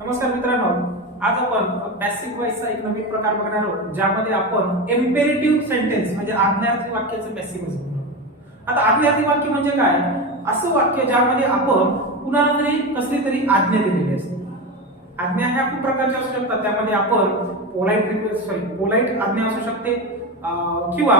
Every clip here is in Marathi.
नमस्कार मित्रांनो, आज आपण पॅसिव्ह व्हॉइसचा एक नवीन प्रकार बघणार आहोत, ज्यामध्ये आपण इम्पेरेटिव्ह सेंटेन्स म्हणजे आज्ञार्थी वाक्याचं पॅसिव्ह व्हॉइस बघणार. आता आज्ञार्थी वाक्य म्हणजे काय? असं वाक्य ज्यामध्ये आपण कुणाला तरी कसली तरी आज्ञा दिलेली असते. आज्ञा ह्या खूप प्रकारच्या असू शकतात. त्यामध्ये आपण पोलाइट आज्ञा असू शकते, किंवा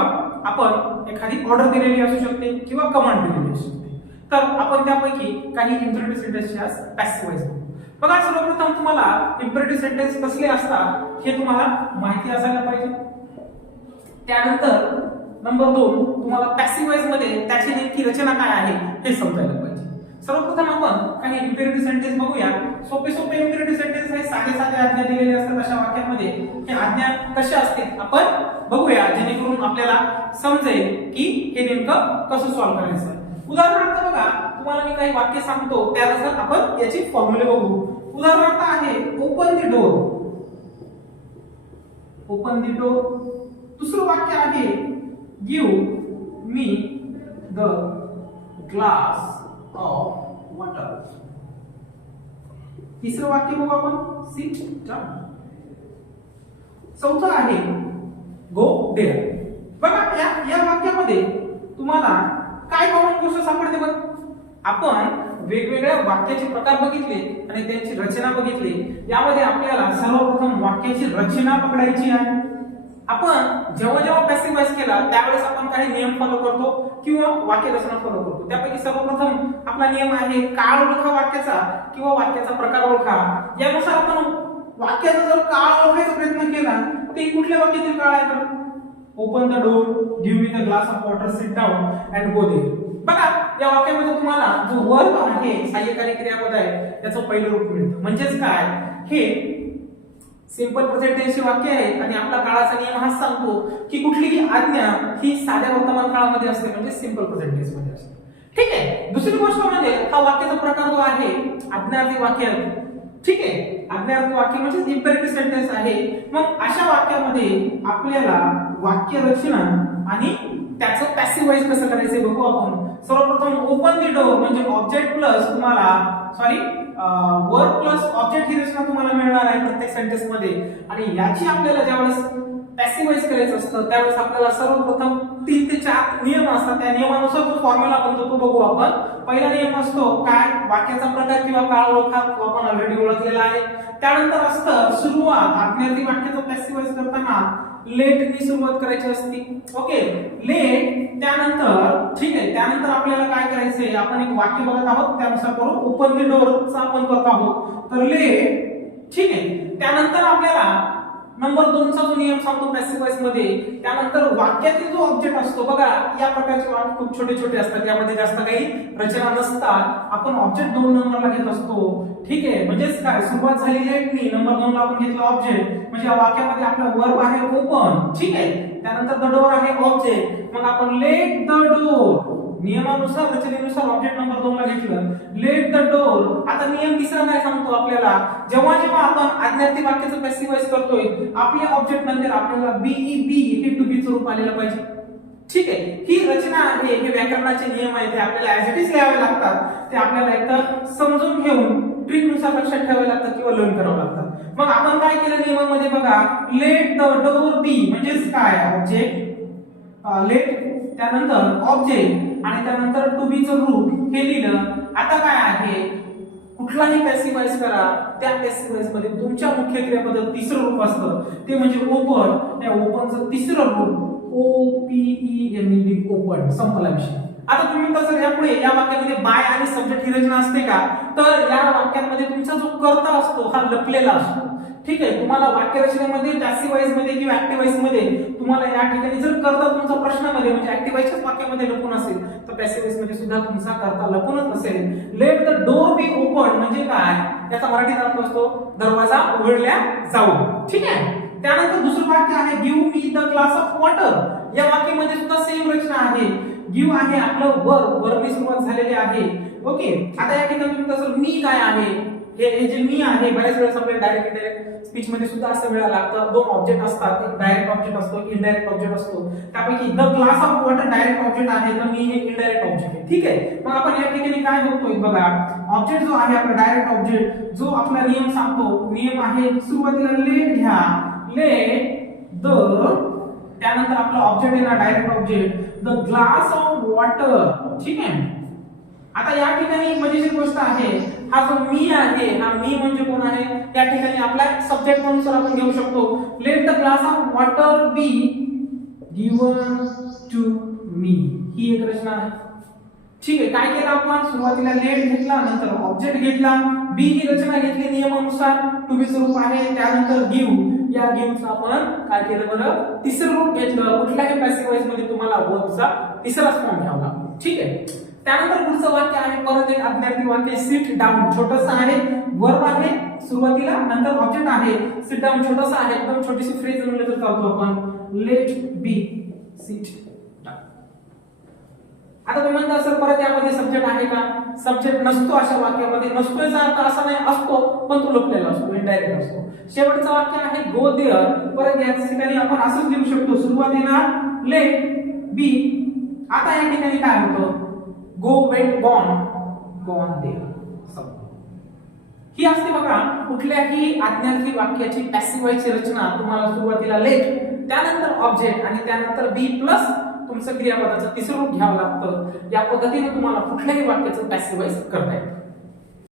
आपण एखादी ऑर्डर दिलेली असू शकते किंवा कमांड दिलेली असू शकते. तर आपण त्यापैकी काही इम्पेरेटिव्ह सेंटेन्सचे आज पॅसिव्ह व्हॉइस बघू. बघा, सर्वप्रथम तुम्हाला इम्पेरेटिव्ह सेंटेन्स कसले असतात हे तुम्हाला माहिती असायला पाहिजे. त्यानंतर नंबर 2, तुम्हाला पॅसिव्ह व्हॉइस मध्ये त्याची नेमकी रचना काय आहे हे समजायला पाहिजे. सर्वप्रथम आपण काही इम्पेरेटिव्ह सेंटेन्स बघूया. सोपे इम्पेरेटिव्ह सेंटेन्स हे साधे आज्ञा दिलेले असतात. अशा वाक्यांमध्ये हे आज्ञा कशा असतील आपण बघूया, जेणेकरून आपल्याला समजेल की हे नेमकं कसं सॉल्व्ह करायचं. उदाहरणार्थ बघा, तुम्हाला मी काही वाक्य सांगतो, त्यानुसार आपण याची फॉर्म्युले बघू. उदाहरणार्थ आहे open the door. Open the door. दुसरं वाक्य आहे give me the glass of water. तिसरं वाक्य बघू आपण, सिट डाउन. चौथं आहे गो देअर. बघा, या वाक्यामध्ये तुम्हाला काय कॉमन गोष्ट सापडते बघ. आपण वेगवेगळ्या वाक्याचे प्रकार बघितले आणि त्यांची रचना बघितली. यामध्ये आपल्याला सर्वप्रथम वाक्याची रचना पकडायची आहे. आपण जेव्हा पॅसिव्ह व्हॉइस केला त्यावेळेस आपण काही नियम फॉलो करतो किंवा वाक्य रचना फॉलो करतो. त्यापैकी सर्वप्रथम आपला नियम आहे काळ ओळखा वाक्याचा किंवा वाक्याचा प्रकार ओळखा. यानुसार आपण वाक्याचा जर काळ ओळखायचा प्रयत्न केला ते कुठल्या वाक्यातील काळ आहे? Open the door, give me the glass of water, sit down and go there. बघा, या वाक्यामध्ये तुम्हाला जो वर्ब आहे, सहाय्यकारी क्रियापद आहे, त्याचं पहिलं रूप मिळतं. म्हणजेच काय, हे सिंपल प्रेझेंट टेन्सचे वाक्य आहे आणि आपला काळाचा नियम हाच सांगतो की कुठलीही आज्ञा ही साध्या वर्तमान काळामध्ये असते, म्हणजे सिंपल प्रेझेंट टेन्स मध्ये असते. ठीक आहे. दुसरी गोष्ट म्हणजे हा वाक्याचा प्रकार जो आहे आज्ञार्थी वाक्य. ठीक आहे. आज्ञार्थी वाक्य म्हणजे इम्पेरेटिव्ह सेंटेन्स आहे. मग अशा वाक्यामध्ये आपल्याला वाक्य रचना आणि त्याचं पॅसिव्ह व्हॉइस कसं करायचं बघू आपण. सर्वप्रथम ओपन द डोर म्हणजे object plus verb plus object ही रचना तुम्हाला मिळणार आहे प्रत्येक सेंटेन्स मध्ये. आणि याची आपल्याला ज्यावेळेस पॅसिव्ह व्हॉइस करायचं असतं त्यावेळेस आपल्याला सर्वप्रथम 3 ते 4 नियम असतात. त्या नियमानुसार जो फॉर्म्युला बनतो तो बघू आपण. पहिला नियम असतो काय, वाक्याचा प्रकार किंवा काळ ओळखा, तो आपण ऑलरेडी ओळखलेला आहे. त्यानंतर असतं सुरुवात. आज्ञार्थी वाक्याचं पॅसिव्ह व्हॉइस करताना लेट नी सुरुवात करायची असते. Okay, let. त्यानंतर ठीक आहे, त्यानंतर आपल्याला काय करायचंय, आपण एक वाक्य बघत आहोत त्यानुसार करू. ओपन द डोरचा आपण करत आहोत, तर लेट. ठीक आहे. त्यानंतर आपल्याला नंबर 2 चा जो नियम सांगतो पॅसिव्ह व्हॉइस मध्ये, त्यानंतर वाक्यातील जो ऑब्जेक्ट असतो. बघा, या प्रकारचे वाक्य खूप छोटे असतात, यामध्ये जास्त काही रचना नसतात. आपण ऑब्जेक्ट 2 नंबरला घेत असतो. ठीक आहे. म्हणजेच काय, सुरुवात झाली लेटनी, नंबर 2 ला आपण घेतलं ऑब्जेक्ट. म्हणजे या वाक्यामध्ये आपला वर्ब आहे ओपन. ठीक आहे. त्यानंतर द डोर आहे ऑब्जेक्ट. मग आपण लेट द डोर, नियमानुसार रचनेनुसार ऑब्जेक्ट नंबर 2 ला घेतलं, लेट द डोर. आता नियम तिसरा काय सांगतो आपल्याला, जेव्हा आपण आज्ञार्थी वाक्याचं पॅसिव्ह व्हॉइस करतोय, आपल्या ऑब्जेक्ट नंतर आपल्याला बी हे टू बी चं रूप आलेलं पाहिजे. ठीक आहे. ही रचना आहे, हे व्याकरणाचे नियम आहेत, ते आपल्याला ऍज इट इज लिहावे लागतात. ते आपल्याला एकतर समजून घेऊन ट्रिक नुसार लक्षात ठेवावे लागतात किंवा लर्न करावं लागतात. मग आपण काय केलं नियमामध्ये बघा, लेट द डोर बी म्हणजेच काय, ऑब्जेक्ट लेट, त्यानंतर ऑब्जेक्ट आणि त्यानंतर टू बी चं रूप हे लिहिलं. आता काय आहे, कुठलाही पॅसिव्ह व्हॉइस करा, त्या पॅसिव्ह व्हॉइस मध्ये तुमच्या मुख्य क्रियापदात तिसरं रूप असतं, ते म्हणजे ओपन. त्या ओपनचं तिसरं रूप OPEN, ओपन. संपला विषय. आता तुम्ही तसं यापुढे या वाक्यामध्ये बाय आणि सब्जेक्ट ही रचना असते का, तर या वाक्यामध्ये तुमचा जो कर्ता असतो हा लपलेला असतो. ठीक आहे. तुम्हाला वाक्य रचनेमध्ये पॅसिव्ह व्हॉइस मध्ये किंवा ऍक्टिव्ह व्हॉइस मध्ये तुम्हाला या ठिकाणी जर कर्ता तुमचा प्रश्नामध्ये म्हणजे ऍक्टिव्ह व्हॉइसच्याच वाक्यामध्ये लपून असेल, तर पॅसिव्ह व्हॉइस मध्ये सुद्धा तुमचा कर्ता लपूनच असेल. Let the door be open म्हणजे काय, याचा मराठीत अर्थ असतो दरवाजा उघडल्या जाऊ. ठीक आहे. त्यानंतर दुसरं वाक्य आहे give me the glass of water. या वाक्यामध्ये सुद्धा सेम रचना आहे. गिव्ह आहे आपलं वर्बने सुरुवात झालेली आहे. ओके. आता या ठिकाणी तुम्ही तसं मी काय आहे हे जे मी आहे बऱ्याच वेळेस आपल्याला डायरेक्ट इनडायरेक्ट स्पीच मध्ये सुद्धा असं वेळा लागतं. दोन ऑब्जेक्ट असतात, एक डायरेक्ट ऑब्जेक्ट असतो, एक इनडायरेक्ट ऑब्जेक्ट असतो. त्यापैकी the glass of water direct object आहे, तर मी हे इनडायरेक्ट ऑब्जेक्ट आहे. ठीक आहे, मग आपण या ठिकाणी काय बघतोय बघा, ऑब्जेक्ट जो आहे आपला डायरेक्ट ऑब्जेक्ट, जो आपला नियम सांगतो, नियम आहे सुरुवातीला लेट घ्या, लेट द, त्यानंतर आपला ऑब्जेक्ट आहे ना direct object, the glass of water. ठीक आहे, आता या ठिकाणी एक मजेशीर गोष्ट आहे, हा जो मी आहे, हा मी म्हणजे कोण आहे, त्या ठिकाणी आपला सब्जेक्ट म्हणून आपण घेऊ शकतो, let the glass of water be given to me. ही एक रचना आहे. ठीक आहे, काय केलं आपण, सुरुवातीला लेट घेतला, नंतर ऑब्जेक्ट घेतला, बी ही रचना घेतली नियमानुसार, टू बी स्वरूप आहे, त्यानंतर गिव, या गिवचं आपण काय केलं बरं, तिसरं रूप घेतलं. कुठल्याही पॅसिव्ह व्हॉइस मध्ये तुम्हाला वर्बचा तिसरा फॉर्म घ्यावा लागतो. ठीक आहे, त्यानंतर पुढचं वाक्य आहे परत एक अज्ञार्थी वाक्य, सिट डाऊन. छोटंसं आहे, वर्ब आहे सुरुवातीला, नंतर ऑब्जेक्ट आहे, सिट डाऊन छोटंसं आहे, एकदम छोटीशी फ्रेज म्हणलं तर चालतो आपण, लेट बी सिट डाऊन. आता तुम्ही म्हणता सर परत यामध्ये सब्जेक्ट आहे का, सब्जेक्ट नसतो अशा वाक्यामध्ये. नसतोयचा अर्थ असा नाही, असतो पण तो लपलेला असतो, इनडायरेक्ट असतो. शेवटचं वाक्य आहे गो देअर. परत या ठिकाणी आपण असंच लिहू शकतो, सुरुवातीला लेट बी, आता या ठिकाणी काय होतं, go went gone, gone there. ही असते बघा कुठल्याही आज्ञार्थी वाक्याची पॅसिव्ह व्हॉइसची रचना. तुम्हाला सुरुवातीला लेट, त्यानंतर ऑब्जेक्ट आणि त्यानंतर बी प्लस तुमचं क्रियापदाचं तिसरं रूप घ्यावं लागतं. या पद्धतीने तुम्हाला कुठल्याही वाक्याचं पॅसिव्ह व्हॉइस करता येईल.